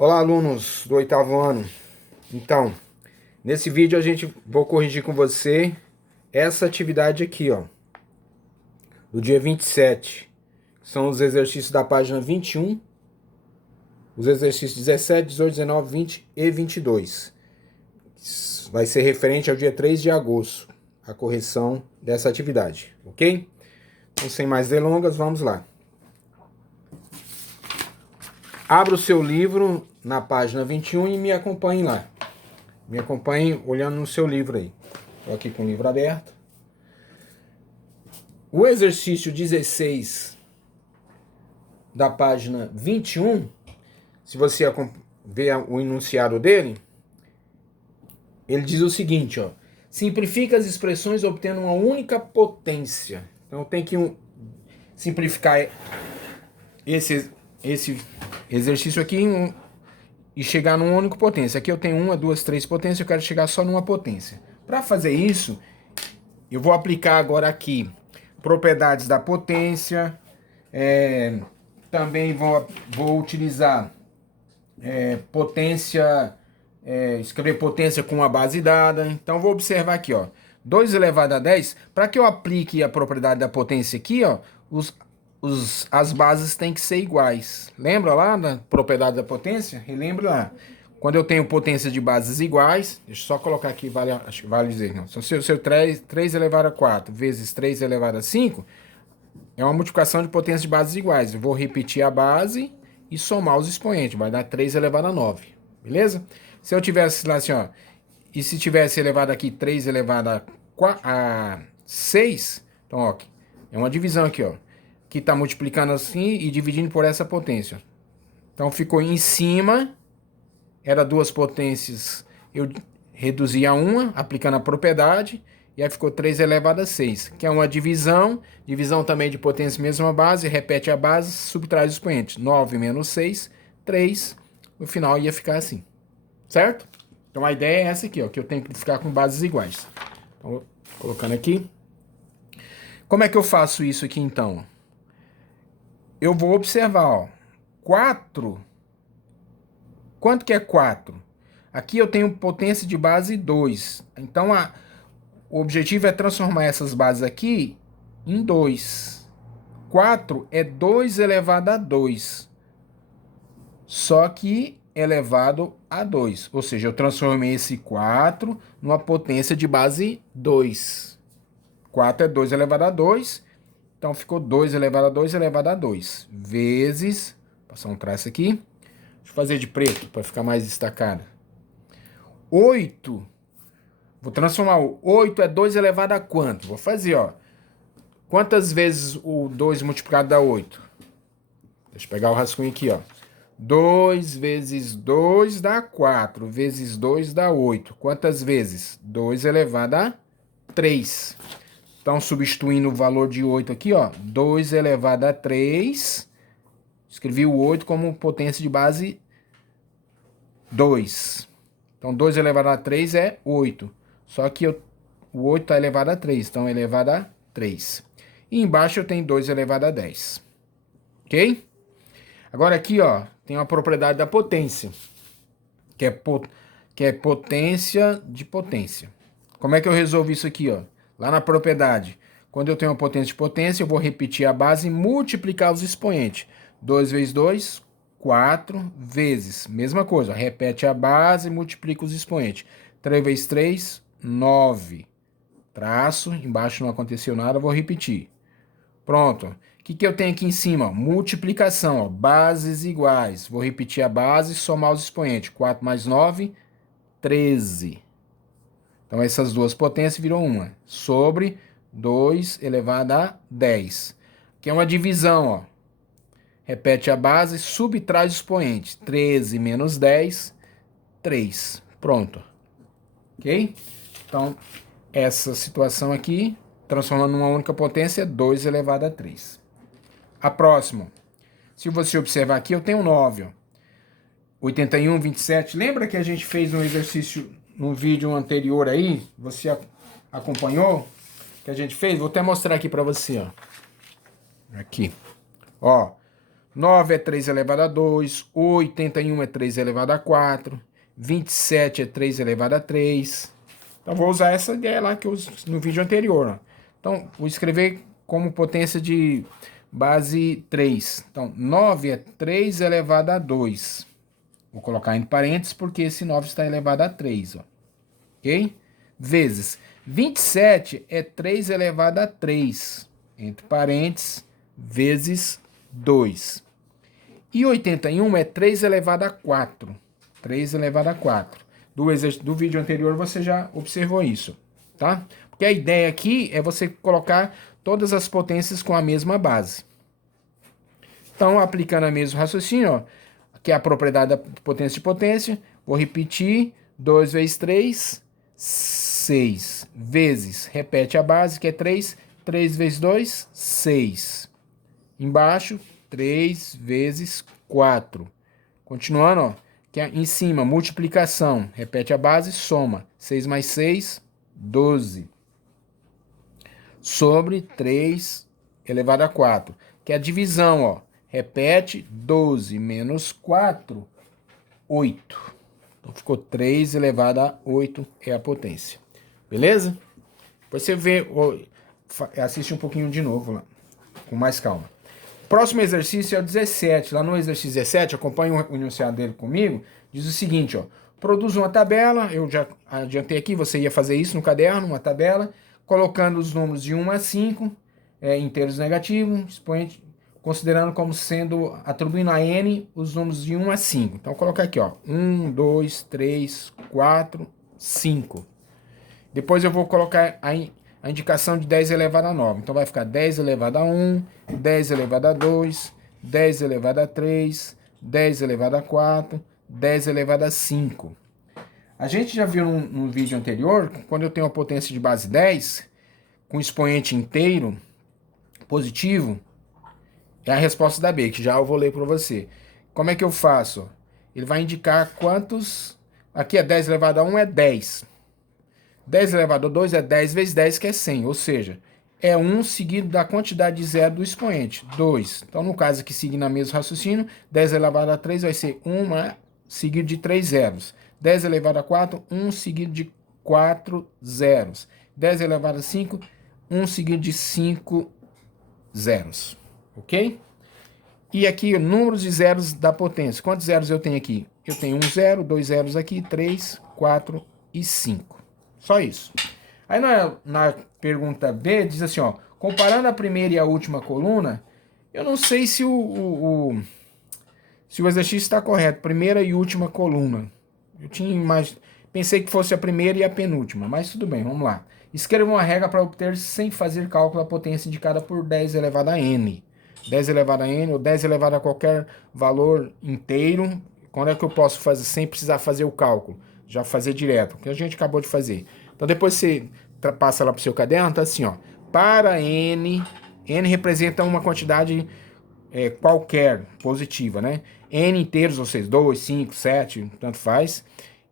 Olá, alunos do oitavo ano. Então, nesse vídeo vou corrigir com você essa atividade aqui, ó, do dia 27. São os exercícios da página 21, os exercícios 17, 18, 19, 20 e 22. Vai ser referente ao dia 3 de agosto, a correção dessa atividade, ok? Então, sem mais delongas, vamos lá. Abra o seu livro na página 21 e me acompanhe lá. Me acompanhe olhando no seu livro aí. Estou aqui com o livro aberto. O exercício 16 da página 21, se você ver o enunciado dele, ele diz o seguinte, ó. Simplifica as expressões obtendo uma única potência. Então tem que simplificar esse exercício aqui e chegar numa única potência. Aqui eu tenho 1, 2, 3 potências, eu quero chegar só numa potência. Para fazer isso, eu vou aplicar agora aqui propriedades da potência, também vou utilizar potência, escrever potência com a base dada. Então vou observar aqui, ó, 2 elevado a 10, para que eu aplique a propriedade da potência aqui, ó, as bases têm que ser iguais. Lembra lá da propriedade da potência? Relembra lá. Quando eu tenho potência de bases iguais, deixa eu só colocar aqui, acho que vale dizer, não. Se o seu 3 elevado a 4 vezes 3 elevado a 5, é uma multiplicação de potências de bases iguais. Eu vou repetir a base e somar os expoentes, vai dar 3 elevado a 9, beleza? Se eu tivesse lá assim, ó, e se tivesse elevado aqui 3 elevado a 6, então, ó, é uma divisão aqui, ó, que está multiplicando assim e dividindo por essa potência. Então ficou em cima, era 2 potências, eu reduzi a 1, aplicando a propriedade, e aí ficou 3 elevado a 6, que é uma divisão também de potência mesma base, repete a base, subtrai os expoentes. 9 menos 6, 3, no final ia ficar assim, certo? Então a ideia é essa aqui, ó, que eu tenho que ficar com bases iguais. Então, colocando aqui. Como é que eu faço isso aqui então? Eu vou observar, ó, 4, quanto que é 4? Aqui eu tenho potência de base 2, então o objetivo é transformar essas bases aqui em 2. 4 é 2 elevado a 2, só que elevado a 2, ou seja, eu transformei esse 4 numa potência de base 2. 4 é 2 elevado a 2, então ficou 2 elevado a 2 elevado a 2, vezes, vou passar um traço aqui, deixa eu fazer de preto para ficar mais destacado. 8, vou transformar o 8 é 2 elevado a quanto? Vou fazer, ó, quantas vezes o 2 multiplicado dá 8? Deixa eu pegar o rascunho aqui, ó. 2 vezes 2 dá 4, vezes 2 dá 8. Quantas vezes? 2 elevado a 3. Então, substituindo o valor de 8 aqui, ó, 2 elevado a 3, escrevi o 8 como potência de base 2. Então, 2 elevado a 3 é 8. Só que o 8 está elevado a 3, então elevado a 3. E embaixo eu tenho 2 elevado a 10. Ok? Agora aqui, ó, tem uma propriedade da potência, que é potência de potência. Como é que eu resolvo isso aqui, ó? Lá na propriedade, quando eu tenho uma potência de potência, eu vou repetir a base e multiplicar os expoentes. 2 vezes 2, 4 vezes. Mesma coisa, repete a base e multiplica os expoentes. 3 vezes 3, 9. Traço, embaixo não aconteceu nada, eu vou repetir. Pronto. O que eu tenho aqui em cima? Multiplicação, ó, bases iguais. Vou repetir a base e somar os expoentes. 4 mais 9, 13. Então, essas duas potências viram uma. Sobre 2 elevado a 10. Que é uma divisão, ó. Repete a base, subtrai os expoentes. 13 menos 10, 3. Pronto. Ok? Então, essa situação aqui, transformando numa única potência, 2 elevado a 3. A próxima. Se você observar aqui, eu tenho 9, ó. 81, 27. Lembra que a gente fez um exercício no vídeo anterior aí? Você acompanhou? Que a gente fez? Vou até mostrar aqui pra você, ó. Aqui. Ó. 9 é 3 elevado a 2, 81 é 3 elevado a 4, 27 é 3 elevado a 3. Então, vou usar essa ideia lá que eu usei no vídeo anterior. Ó. Então, vou escrever como potência de base 3. Então, 9 é 3 elevado a 2. Vou colocar entre parênteses porque esse 9 está elevado a 3. Ó. Ok? Vezes 27 é 3 elevado a 3. Entre parênteses, vezes 2. E 81 é 3 elevado a 4. 3 elevado a 4. Do vídeo anterior você já observou isso, tá? Porque a ideia aqui é você colocar todas as potências com a mesma base. Então, aplicando o mesmo raciocínio, ó, que é a propriedade da potência de potência, vou repetir, 2 vezes 3, 6, vezes, repete a base, que é 3, 3 vezes 2, 6. Embaixo, 3 vezes 4. Continuando, ó, que é em cima, multiplicação, repete a base, soma. 6 mais 6, 12. Sobre 3 elevado a 4. Que é a divisão, ó. Repete, 12 menos 4, 8. Então ficou 3 elevado a 8 é a potência. Beleza? Depois você vê, assiste um pouquinho de novo lá, com mais calma. Próximo exercício é o 17. Lá no exercício 17, acompanhe o enunciado dele comigo. Diz o seguinte, ó. Produz uma tabela, eu já adiantei aqui, você ia fazer isso no caderno, uma tabela, colocando os números de 1 a 5, inteiros negativos, expoente, considerando como sendo, atribuindo a n os números de 1 a 5. Então, vou colocar aqui, ó, 1, 2, 3, 4, 5. Depois eu vou colocar a indicação de 10 elevado a 9. Então vai ficar 10 elevado a 1, 10 elevado a 2, 10 elevado a 3, 10 elevado a 4, 10 elevado a 5. A gente já viu num vídeo anterior, quando eu tenho a potência de base 10, com expoente inteiro, positivo, é a resposta da B, que já eu vou ler para você. Como é que eu faço? Ele vai indicar quantos... Aqui é 10 elevado a 1 é 10. 10 elevado a 2 é 10 vezes 10, que é 100. Ou seja, é 1 seguido da quantidade de zero do expoente, 2. Então, no caso aqui, seguindo o mesmo raciocínio, 10 elevado a 3 vai ser 1 seguido de 3 zeros. 10 elevado a 4, 1 seguido de 4 zeros. 10 elevado a 5, 1 seguido de 5 zeros. Ok? E aqui, números de zeros da potência. Quantos zeros eu tenho aqui? Eu tenho 1 zero, 2 zeros aqui, 3, 4 e 5. Só isso. Aí na pergunta B, diz assim, ó. Comparando a primeira e a última coluna, eu não sei se o exercício está correto. Primeira e última coluna. Eu pensei que fosse a primeira e a penúltima, mas tudo bem, vamos lá. Escreva uma regra para obter sem fazer cálculo a potência indicada por 10 elevado a n. 10 elevado a n ou 10 elevado a qualquer valor inteiro. Quando é que eu posso fazer sem precisar fazer o cálculo? Já fazer direto, que a gente acabou de fazer. Então depois você passa lá para o seu caderno, tá assim, ó. Para n representa uma quantidade qualquer, positiva, né? N inteiros, ou seja, 2, 5, 7, tanto faz.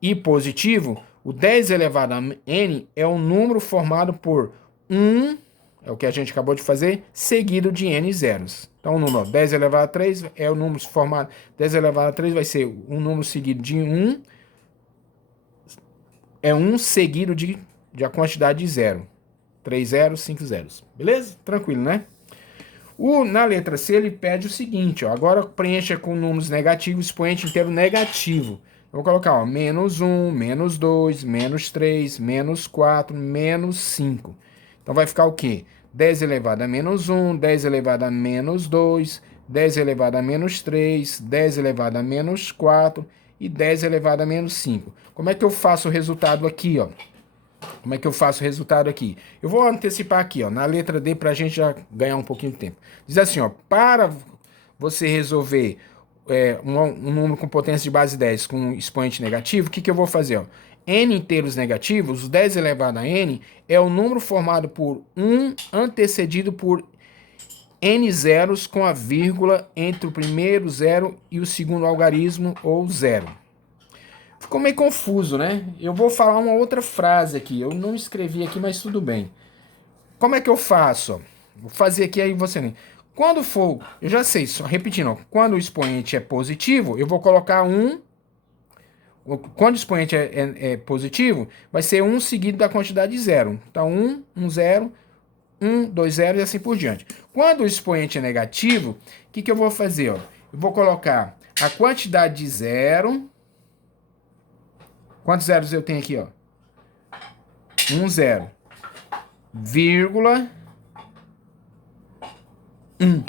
E positivo, o 10 elevado a n é um número formado por 1, é o que a gente acabou de fazer, seguido de n zeros. Então o número 10 elevado a 3 é o número formado, 10 elevado a 3 vai ser um número seguido de 1, é 1 seguido de a quantidade de 0. 3 zeros, 5 zeros. Beleza? Tranquilo, né? Na letra C, ele pede o seguinte, ó. Agora preencha com números negativos, expoente inteiro negativo. Eu vou colocar, ó, menos 1, menos 2, menos 3, menos 4, menos 5. Então vai ficar o quê? 10 elevado a menos 1, 10 elevado a menos 2, 10 elevado a menos 3, 10 elevado a menos 4 e 10 elevado a menos 5. Como é que eu faço o resultado aqui, ó? Como é que eu faço o resultado aqui? Eu vou antecipar aqui, ó, na letra D, para a gente já ganhar um pouquinho de tempo. Diz assim, ó, para você resolver um número com potência de base 10 com expoente negativo, o que eu vou fazer? Ó? N inteiros negativos, 10 elevado a n, é o número formado por 1 antecedido por n zeros com a vírgula entre o primeiro zero e o segundo algarismo ou zero. Ficou meio confuso, né? Eu vou falar uma outra frase aqui. Eu não escrevi aqui, mas tudo bem. Como é que eu faço? Vou fazer aqui aí você. Quando for, eu já sei, só repetindo, ó, quando o expoente é positivo, eu vou colocar 1. Quando o expoente é positivo, vai ser 1 seguido da quantidade de 0. Então, 1, 1, 0, 1, 2, 0 e assim por diante. Quando o expoente é negativo, o que eu vou fazer? Ó? Eu vou colocar a quantidade de 0. Quantos zeros eu tenho aqui? Ó? 1, 0. Vírgula 1.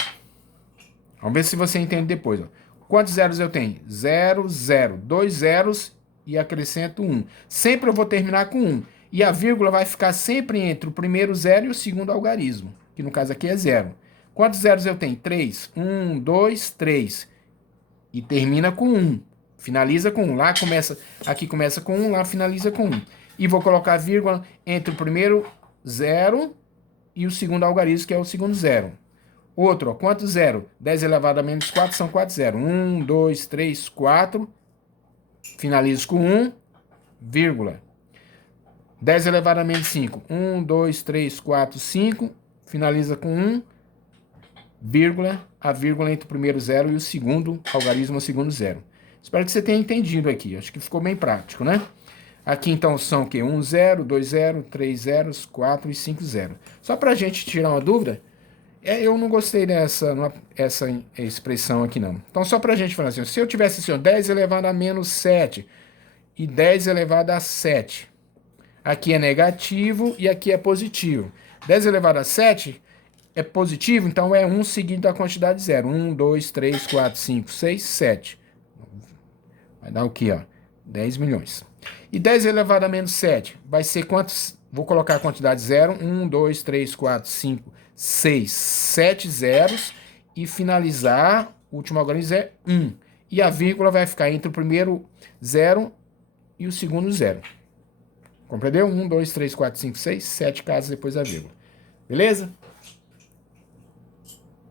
Vamos ver se você entende depois. Ó. Quantos zeros eu tenho? 0, 0. 2 zeros e acrescento 1. Sempre eu vou terminar com 1. E a vírgula vai ficar sempre entre o primeiro zero e o segundo algarismo, que no caso aqui é 0. Quantos zeros eu tenho? 3. 1, 2, 3. E termina com 1. Finaliza com 1. Lá começa, aqui começa com 1, lá finaliza com 1. E vou colocar a vírgula entre o primeiro zero e o segundo algarismo, que é o segundo zero. Outro, ó, quanto zero? 10 elevado a menos 4 são 4 zeros. 1, 2, 3, 4. Finalizo com 1, vírgula. 10 elevado a menos 5. 1, 2, 3, 4, 5. Finaliza com 1, vírgula. A vírgula entre o primeiro zero e o segundo algarismo, o segundo zero. Espero que você tenha entendido aqui. Acho que ficou bem prático, né? Aqui então são o quê? 1, 0, 2, 0, 3 zeros, 4 e 5 zeros. Só para a gente tirar uma dúvida, eu não gostei dessa essa expressão aqui não. Então só para a gente falar assim, se eu tivesse assim, ó, 10 elevado a menos 7 e 10 elevado a 7. Aqui é negativo e aqui é positivo. 10 elevado a 7 é positivo, então é 1 seguido da quantidade de 0. 1, 2, 3, 4, 5, 6, 7. Vai dar o quê? Ó? 10 milhões. E 10 elevado a menos 7 vai ser quantos? Vou colocar a quantidade 0. 1, 2, 3, 4, 5, 6, 7 zeros. E finalizar, o último algarismo é 1. E a vírgula vai ficar entre o primeiro 0 e o segundo 0. Compreendeu? 1, 2, 3, 4, 5, 6, 7 casas depois da vírgula. Beleza?